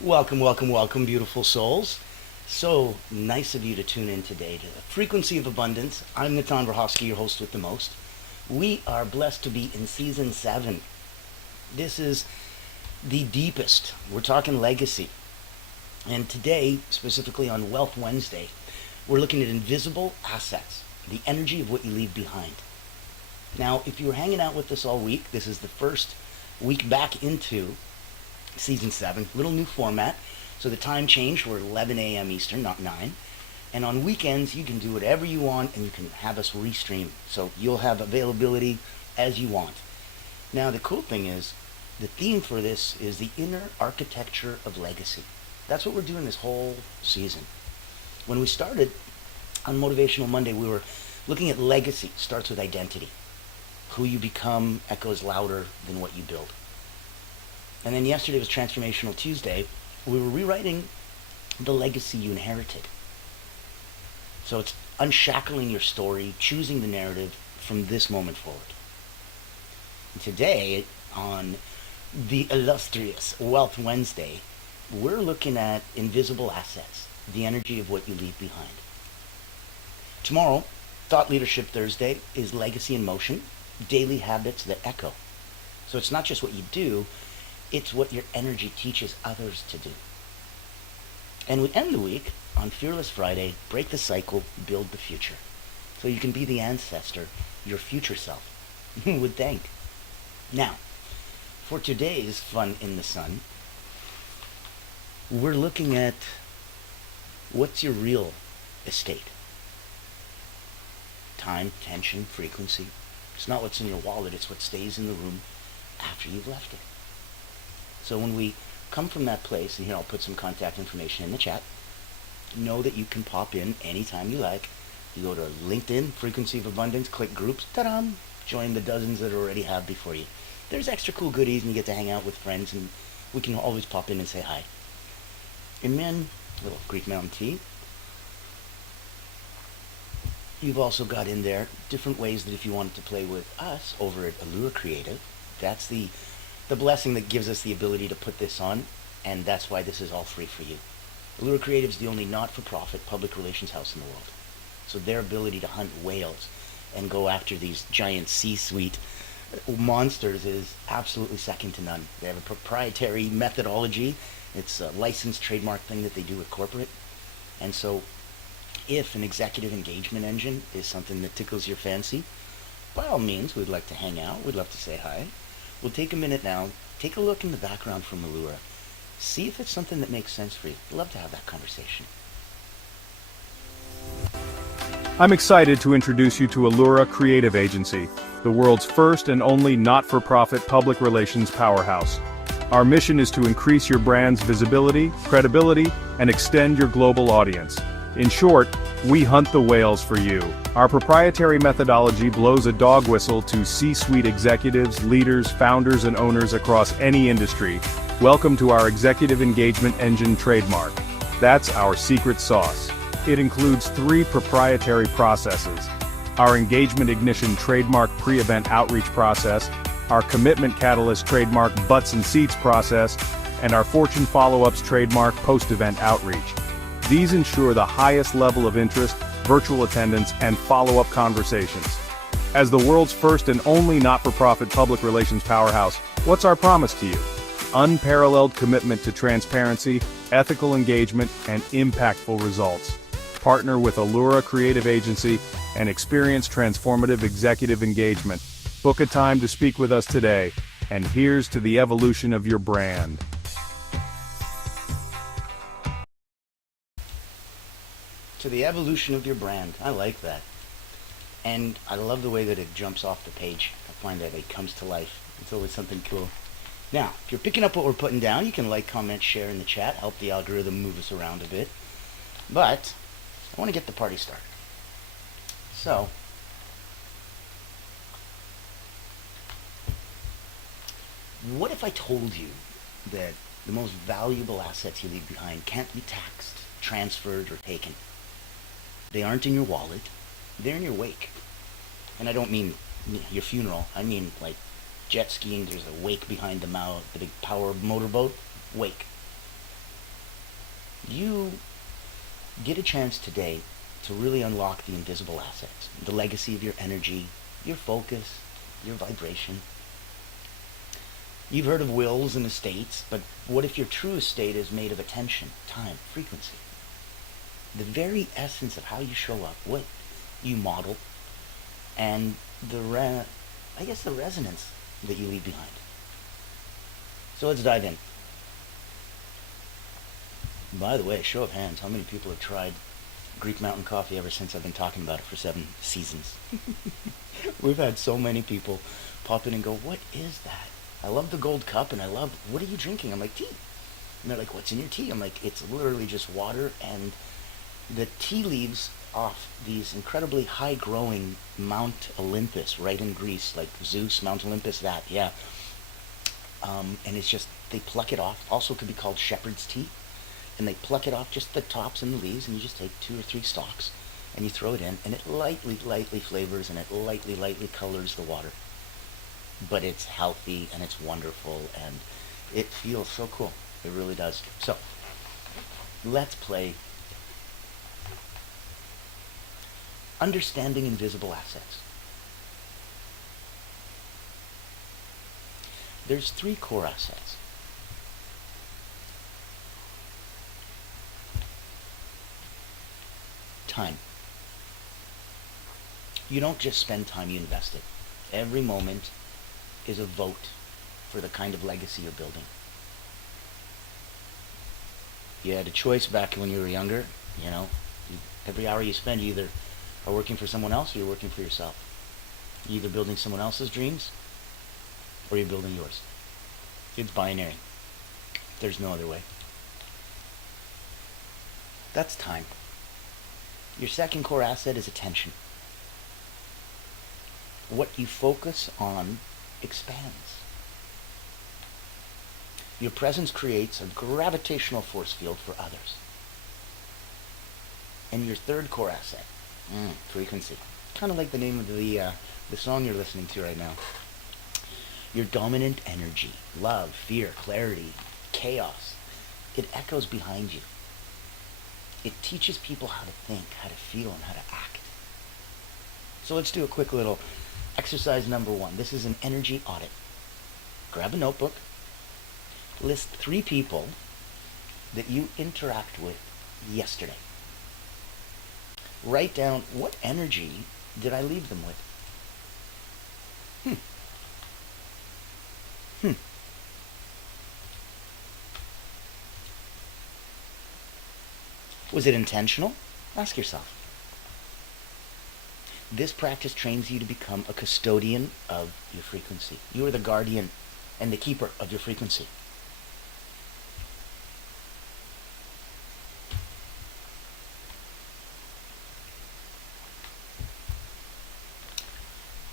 Welcome, welcome, welcome, beautiful souls. So nice of you to tune in today to the Frequency of Abundance. I'm Natan Verhofsky, your host with the most. We are blessed to be in season 7. This is the deepest. We're talking legacy. And today, specifically on Wealth Wednesday, we're looking at invisible assets, the energy of what you leave behind. Now, if you were hanging out with us all week, this is the first week back into season 7, little new format. So the time changed, we're 11 a.m. Eastern, not 9. And on weekends, you can do whatever you want and you can have us restream. So you'll have availability as you want. Now, the cool thing is, the theme for this is the inner architecture of legacy. That's what we're doing this whole season. When we started on Motivational Monday, we were looking at legacy. It starts with identity. Who you become echoes louder than what you build. And then yesterday was Transformational Tuesday. We were rewriting the legacy you inherited. So it's unshackling your story, choosing the narrative from this moment forward. And today, on the illustrious Wealth Wednesday, we're looking at invisible assets, the energy of what you leave behind. Tomorrow, Thought Leadership Thursday, is Legacy in Motion, daily habits that echo. So it's not just what you do, it's what your energy teaches others to do. And we end the week on Fearless Friday, break the cycle, build the future. So you can be the ancestor your future self would thank. Now, for today's Fun in the Sun, we're looking at what's your real estate. Time, tension, frequency. It's not what's in your wallet, it's what stays in the room after you've left it. So when we come from that place, and here I'll put some contact information in the chat, know that you can pop in anytime you like. You go to LinkedIn, Frequency of Abundance, click groups, ta-da, join the dozens that already have before you. There's extra cool goodies and you get to hang out with friends and we can always pop in and say hi. And then, little Greek Mountain Tea. You've also got in there different ways that if you wanted to play with us over at Allure Creative, that's the blessing that gives us the ability to put this on, and that's why this is all free for you. Allure Creative is the only not-for-profit public relations house in the world. So their ability to hunt whales and go after these giant C-suite monsters is absolutely second to none. They have a proprietary methodology. It's a licensed trademark thing that they do with corporate. And so if an executive engagement engine is something that tickles your fancy, by all means, we'd like to hang out. We'd love to say hi. We'll take a minute now, take a look in the background from Allura. See if it's something that makes sense for you. I'd love to have that conversation. I'm excited to introduce you to Allura Creative Agency, the world's first and only not-for-profit public relations powerhouse. Our mission is to increase your brand's visibility, credibility, and extend your global audience. In short, we hunt the whales for you. Our proprietary methodology blows a dog whistle to C-suite executives, leaders, founders, and owners across any industry. Welcome to our Executive Engagement Engine trademark. That's our secret sauce. It includes 3 proprietary processes: our Engagement Ignition trademark pre-event outreach process, our Commitment Catalyst trademark butts and seats process, and our Fortune Follow-ups trademark post-event outreach. These ensure the highest level of interest, virtual attendance, and follow-up conversations. As the world's first and only not-for-profit public relations powerhouse, what's our promise to you? Unparalleled commitment to transparency, ethical engagement, and impactful results. Partner with Allura Creative Agency and experience transformative executive engagement. Book a time to speak with us today, and here's to the evolution of your brand. To the evolution of your brand. I like that. And I love the way that it jumps off the page. I find that it comes to life. It's always something cool. Now, if you're picking up what we're putting down, you can like, comment, share in the chat, help the algorithm move us around a bit. But I want to get the party started. So, what if I told you that the most valuable assets you leave behind can't be taxed, transferred, or taken? They aren't in your wallet, they're in your wake. And I don't mean your funeral, I mean like jet skiing, there's a wake behind the big power motorboat, wake. You get a chance today to really unlock the invisible assets, the legacy of your energy, your focus, your vibration. You've heard of wills and estates, but what if your true estate is made of attention, time, frequency? The very essence of how you show up, what you model, and the resonance that you leave behind. So let's dive in. By the way, show of hands, how many people have tried Greek Mountain Coffee ever since I've been talking about it for 7 seasons? We've had so many people pop in and go, what is that? I love the gold cup and I love, what are you drinking? I'm like, tea. And they're like, what's in your tea? I'm like, it's literally just water and the tea leaves off these incredibly high growing Mount Olympus right in Greece, like Zeus, Mount Olympus, that, yeah. And it's just, they pluck it off. Also could be called shepherd's tea. And they pluck it off just the tops and the leaves, and you just take 2 or 3 stalks and you throw it in, and it lightly flavors and it lightly colors the water. But it's healthy and it's wonderful and it feels so cool. It really does. So let's play understanding invisible assets. There's 3 core assets. Time. You don't just spend time, you invest it. Every moment is a vote for the kind of legacy you're building. You had a choice back when you were younger, every hour you spend, you either are working for someone else or you're working for yourself. You're either building someone else's dreams or you're building yours. It's binary. There's no other way. That's time. Your second core asset is attention. What you focus on expands. Your presence creates a gravitational force field for others. And your third core asset, frequency. Kind of like the name of the song you're listening to right now. Your dominant energy, love, fear, clarity, chaos. It echoes behind you. It teaches people how to think, how to feel, and how to act. So let's do a quick little exercise number 1. This is an energy audit. Grab a notebook. List 3 people that you interact with yesterday. Write down, what energy did I leave them with? Was it intentional? Ask yourself. This practice trains you to become a custodian of your frequency. You are the guardian and the keeper of your frequency.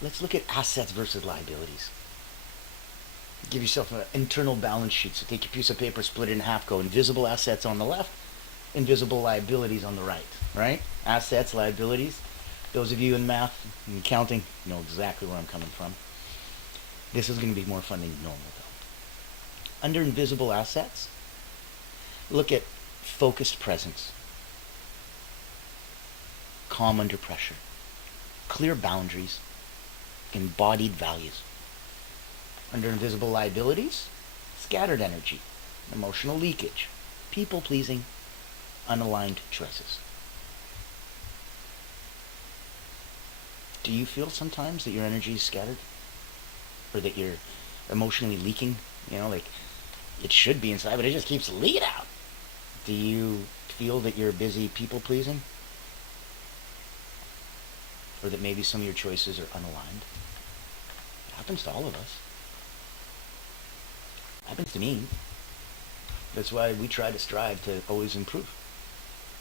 Let's look at assets versus liabilities. Give yourself an internal balance sheet. So take your piece of paper, split it in half, go invisible assets on the left, invisible liabilities on the right? Assets, liabilities. Those of you in math and counting know exactly where I'm coming from. This is going to be more fun than normal, though. Under invisible assets, look at focused presence, calm under pressure, clear boundaries, embodied values. Under invisible liabilities, scattered energy, emotional leakage, people-pleasing, unaligned choices. Do you feel sometimes that your energy is scattered? Or that you're emotionally leaking? Like it should be inside, but it just keeps leaking out. Do you feel that you're busy people-pleasing? Or that maybe some of your choices are unaligned? It happens to all of us. It happens to me. That's why we try to strive to always improve.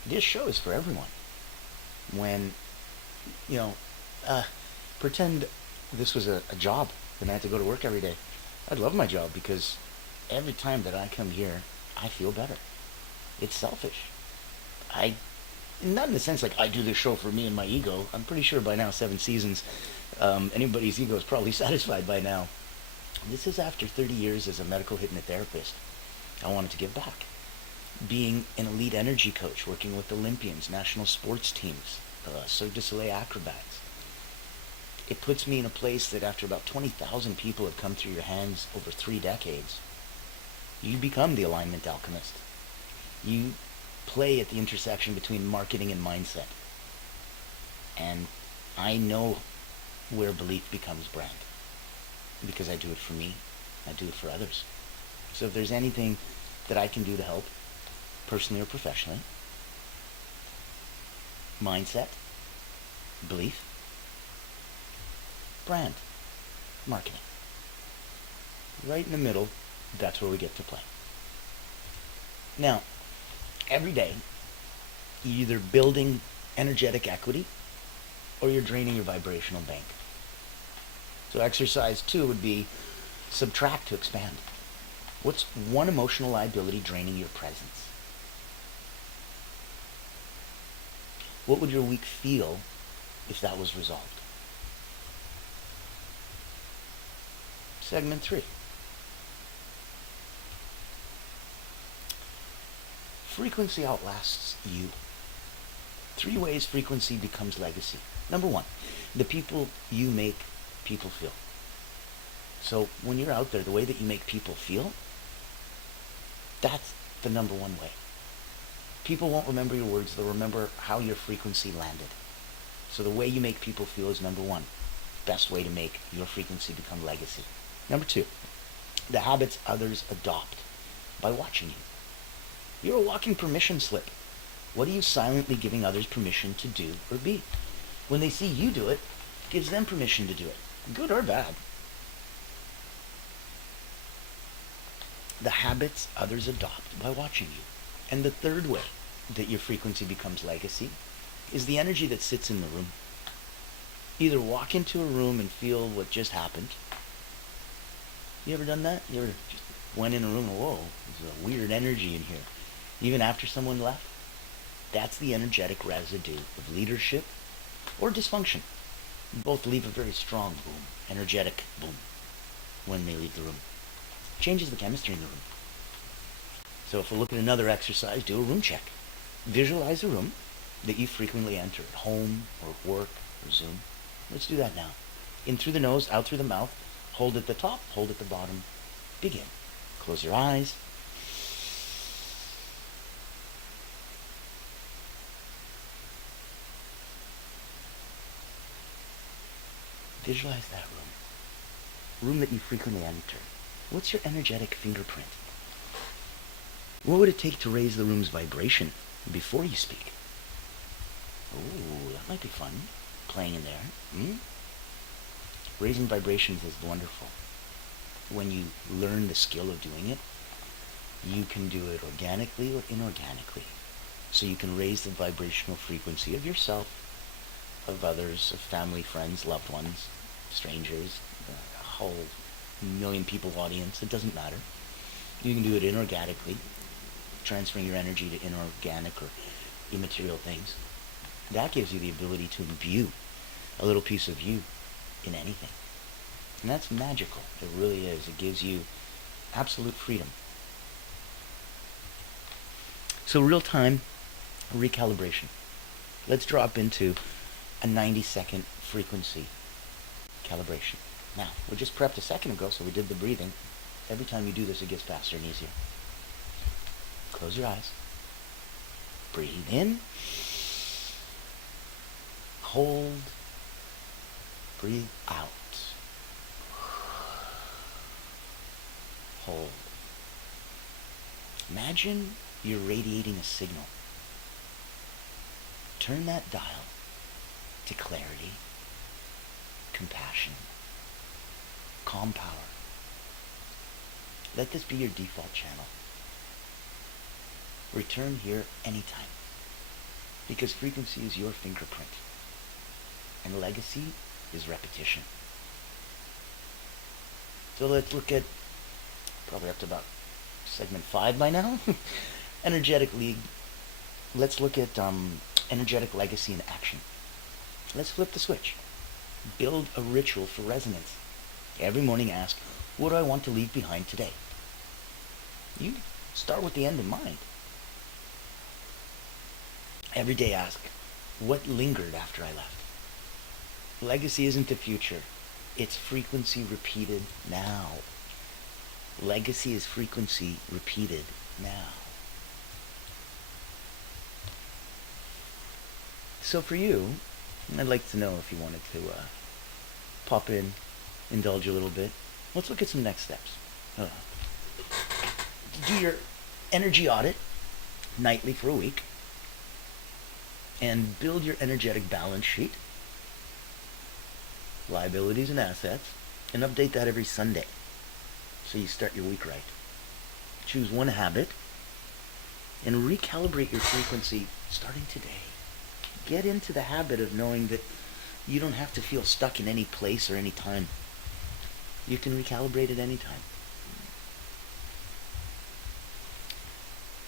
This show is for everyone. When, pretend this was a job and I had to go to work every day. I'd love my job because every time that I come here, I feel better. It's selfish. Not in the sense like I do this show for me and my ego. I'm pretty sure by now, 7 seasons, anybody's ego is probably satisfied by now. This is after 30 years as a medical hypnotherapist. I wanted to give back. being an elite energy coach, working with Olympians, national sports teams, Cirque du Soleil acrobats. It puts me in a place that after about 20,000 people have come through your hands over 3 decades, you become the alignment alchemist. You play at the intersection between marketing and mindset. And I know where belief becomes brand. Because I do it for me, I do it for others. So if there's anything that I can do to help, personally or professionally, mindset, belief, brand, marketing. Right in the middle, that's where we get to play. Now, every day, you're either building energetic equity or you're draining your vibrational bank. So exercise 2 would be subtract to expand. What's one emotional liability draining your presence? What would your week feel if that was resolved? Segment 3. Frequency outlasts you. 3 ways frequency becomes legacy. Number 1, the people you make people feel. So when you're out there, the way that you make people feel, that's the number 1 way. People won't remember your words, they'll remember how your frequency landed. So the way you make people feel is number 1. Best way to make your frequency become legacy. Number 2, the habits others adopt by watching you. You're a walking permission slip. What are you silently giving others permission to do or be? When they see you do it, it gives them permission to do it, good or bad. The habits others adopt by watching you. And the 3rd way that your frequency becomes legacy is the energy that sits in the room. Either walk into a room and feel what just happened. You ever done that? You ever just went in a room and, whoa, there's a weird energy in here. Even after someone left? That's the energetic residue of leadership or dysfunction. Both leave a very strong boom, energetic boom, when they leave the room. Changes the chemistry in the room. So if we look at another exercise, do a room check. Visualize a room that you frequently enter at home or at work or Zoom. Let's do that now. In through the nose, out through the mouth. Hold at the top, hold at the bottom. Begin. Close your eyes. Visualize that room. Room that you frequently enter. What's your energetic fingerprint? What would it take to raise the room's vibration before you speak? Ooh, that might be fun. Playing in there. Raising vibrations is wonderful. When you learn the skill of doing it, you can do it organically or inorganically. So you can raise the vibrational frequency of yourself, of others, of family, friends, loved ones, strangers, a whole million people audience. It doesn't matter. You can do it inorganically, transferring your energy to inorganic or immaterial things. That gives you the ability to imbue a little piece of you in anything. And that's magical. It really is. It gives you absolute freedom. So real-time recalibration. Let's drop into a 90-second frequency calibration. Now, we just prepped a second ago, so we did the breathing. Every time you do this, it gets faster and easier. Close your eyes. Breathe in. Hold. Breathe out. Hold. Imagine you're radiating a signal. Turn that dial to clarity, compassion, calm power. Let this be your default channel. Return here anytime, because frequency is your fingerprint, and legacy is repetition. So let's look at, probably up to about segment 5 by now, energetic league. Let's look at energetic legacy in action. Let's flip the switch. Build a ritual for resonance. Every morning ask, what do I want to leave behind today? You start with the end in mind. Every day ask, what lingered after I left? Legacy isn't the future. It's frequency repeated now. Legacy is frequency repeated now. So for you, I'd like to know if you wanted to pop in, indulge a little bit. Let's look at some next steps. Do your energy audit nightly for a week and build your energetic balance sheet, liabilities and assets, and update that every Sunday so you start your week right. Choose one habit and recalibrate your frequency starting today. Get into the habit of knowing that you don't have to feel stuck in any place or any time. You can recalibrate at any time.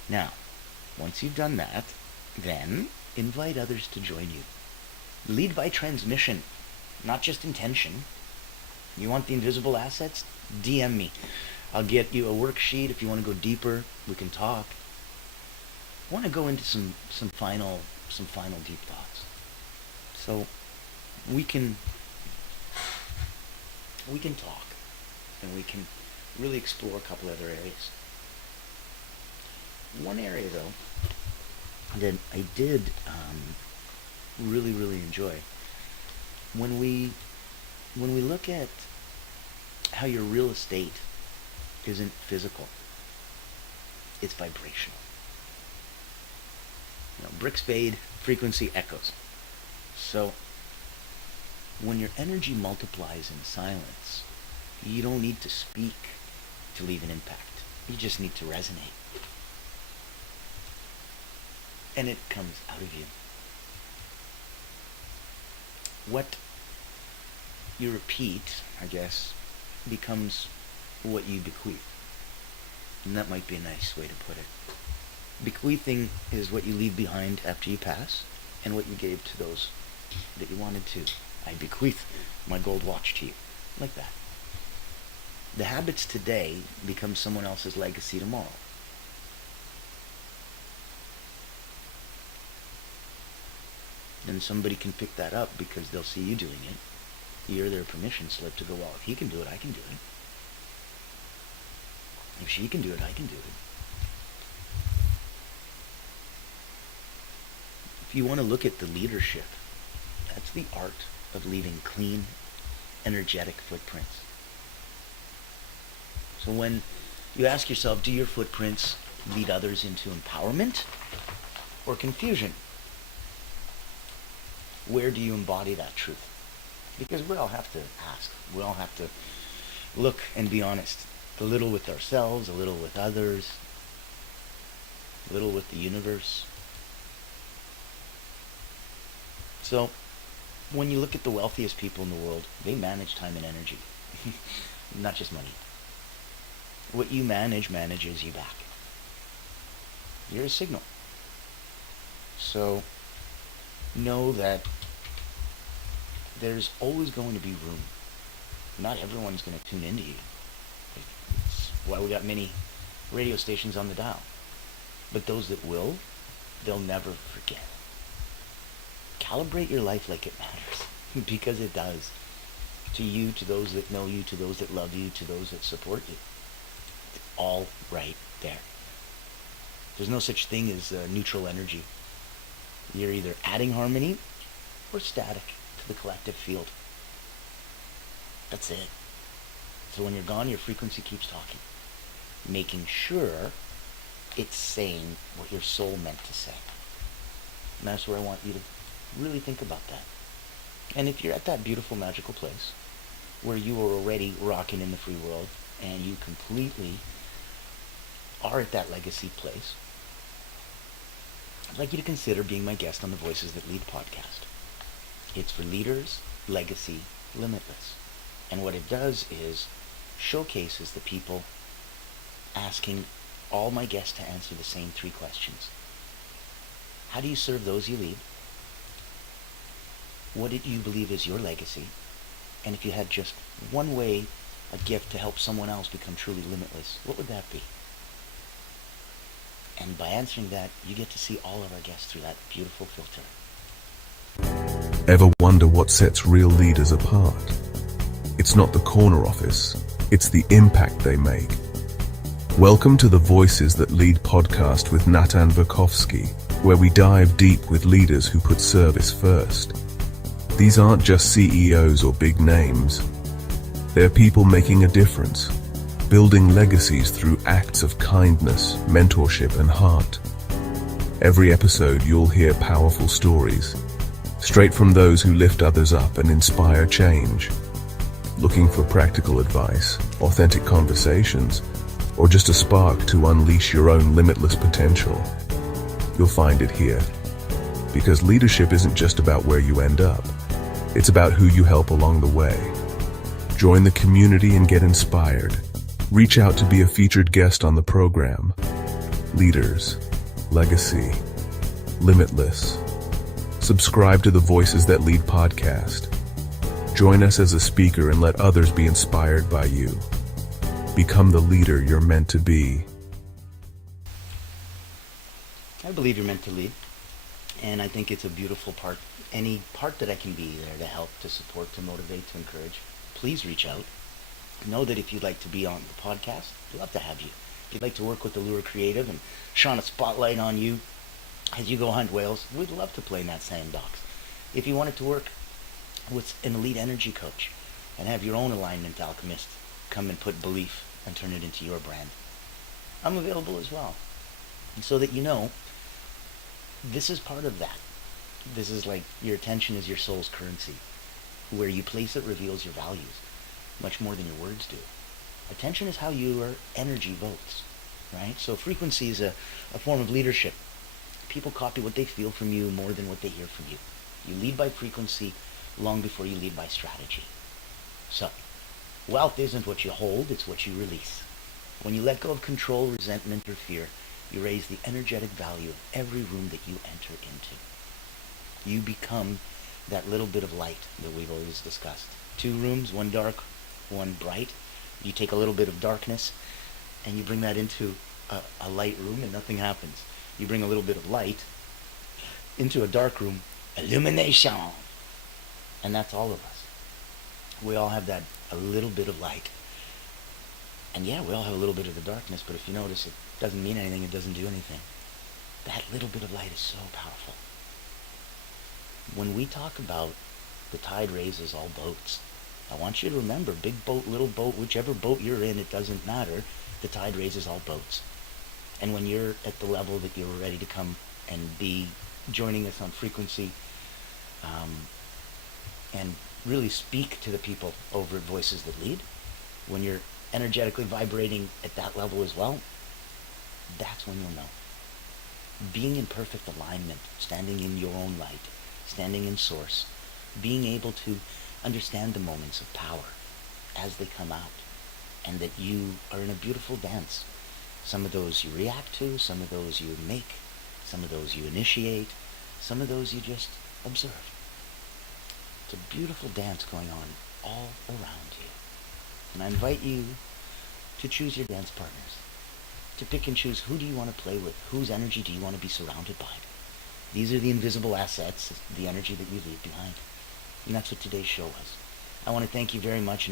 Now, once you've done that, then invite others to join you. Lead by transmission, not just intention. You want the invisible assets? DM me. I'll get you a worksheet. If you want to go deeper, we can talk. I want to go into some final deep thoughts. So we can talk, and we can really explore a couple other areas. One area though that I did really enjoy, when we look at how your real estate isn't physical, it's vibrational. Bricks fade, frequency echoes. So when your energy multiplies in silence, you don't need to speak to leave an impact. You just need to resonate. And it comes out of you. What you repeat, I guess, becomes what you bequeath. And that might be a nice way to put it. Bequeathing is what you leave behind after you pass, and what you gave to those that you wanted to. I bequeath my gold watch to you. Like that. The habits today become someone else's legacy tomorrow. And somebody can pick that up because they'll see you doing it. You're their permission slip to go, well, if he can do it, I can do it. If she can do it, I can do it. If you want to look at the leadership, that's the art of leaving clean, energetic footprints. So when you ask yourself, do your footprints lead others into empowerment or confusion? Where do you embody that truth? Because we all have to ask. We all have to look and be honest. A little with ourselves, a little with others, a little with the universe. So, when you look at the wealthiest people in the world, they manage time and energy, not just money. What you manage manages you back. You're a signal. So, know that there's always going to be room. Not everyone's going to tune into you. It's why we got many radio stations on the dial. But those that will, they'll never forget. Calibrate your life like it matters, because it does. To you, to those that know you, to those that love you, to those that support you. It's all right there. There's no such thing as neutral energy. You're either adding harmony or static to the collective field. That's it. So when you're gone, your frequency keeps talking, making sure it's saying what your soul meant to say. And that's where I want you to really think about that. And if you're at that beautiful, magical place where you are already rocking in the free world and you completely are at that legacy place, I'd like you to consider being my guest on the Voices That Lead podcast. It's for leaders, legacy, limitless. And what it does is showcases the people asking all my guests to answer the same 3 questions. How do you serve those you lead? What did you believe is your legacy? And if you had just one way, a gift to help someone else become truly limitless, what would that be? And by answering that, you get to see all of our guests through that beautiful filter. Ever wonder what sets real leaders apart? It's not the corner office, it's the impact they make. Welcome to the Voices That Lead podcast with Natan Verkovsky, where we dive deep with leaders who put service first. These aren't just CEOs or big names. They're people making a difference, building legacies through acts of kindness, mentorship, and heart. Every episode you'll hear powerful stories, straight from those who lift others up and inspire change. Looking for practical advice, authentic conversations, or just a spark to unleash your own limitless potential? You'll find it here. Because leadership isn't just about where you end up, it's about who you help along the way. Join the community and get inspired. Reach out to be a featured guest on the program. Leaders, Legacy, Limitless. Subscribe to the Voices That Lead podcast. Join us as a speaker and let others be inspired by you. Become the leader you're meant to be. I believe you're meant to lead, and I think it's a beautiful part. Any part that I can be there to help, to support, to motivate, to encourage, please reach out. Know that if you'd like to be on the podcast, we'd love to have you. If you'd like to work with Allura Creative and shine a spotlight on you as you go hunt whales, we'd love to play in that sandbox. If you wanted to work with an elite energy coach and have your own alignment alchemist come and put belief and turn it into your brand, I'm available as well. And so that you know, this is part of that. This is like your attention is your soul's currency. Where you place it reveals your values, much more than your words do. Attention is how your energy votes, right? So frequency is a form of leadership. People copy what they feel from you more than what they hear from you. You lead by frequency long before you lead by strategy. So, wealth isn't what you hold, it's what you release. When you let go of control, resentment, or fear, you raise the energetic value of every room that you enter into. You become that little bit of light that we've always discussed. 2 rooms, one dark, one bright. You take a little bit of darkness and you bring that into a light room and nothing happens. You bring a little bit of light into a dark room, illumination. And that's all of us. We all have that, a little bit of light. And yeah, we all have a little bit of the darkness, but if you notice, it doesn't mean anything, it doesn't do anything. That little bit of light is so powerful. When we talk about the tide raises all boats, I want you to remember, big boat, little boat, whichever boat you're in, it doesn't matter. The tide raises all boats. And when you're at the level that you're ready to come and be joining us on frequency, and really speak to the people over at Voices That Lead, when you're energetically vibrating at that level as well, that's when you'll know. Being in perfect alignment, standing in your own light, standing in source, being able to understand the moments of power as they come out, and that you are in a beautiful dance. Some of those you react to, some of those you make, some of those you initiate, some of those you just observe. It's a beautiful dance going on all around you. And I invite you to choose your dance partners, to pick and choose who do you want to play with, whose energy do you want to be surrounded by. These are the invisible assets, the energy that you leave behind. And that's what today's show was. I want to thank you very much.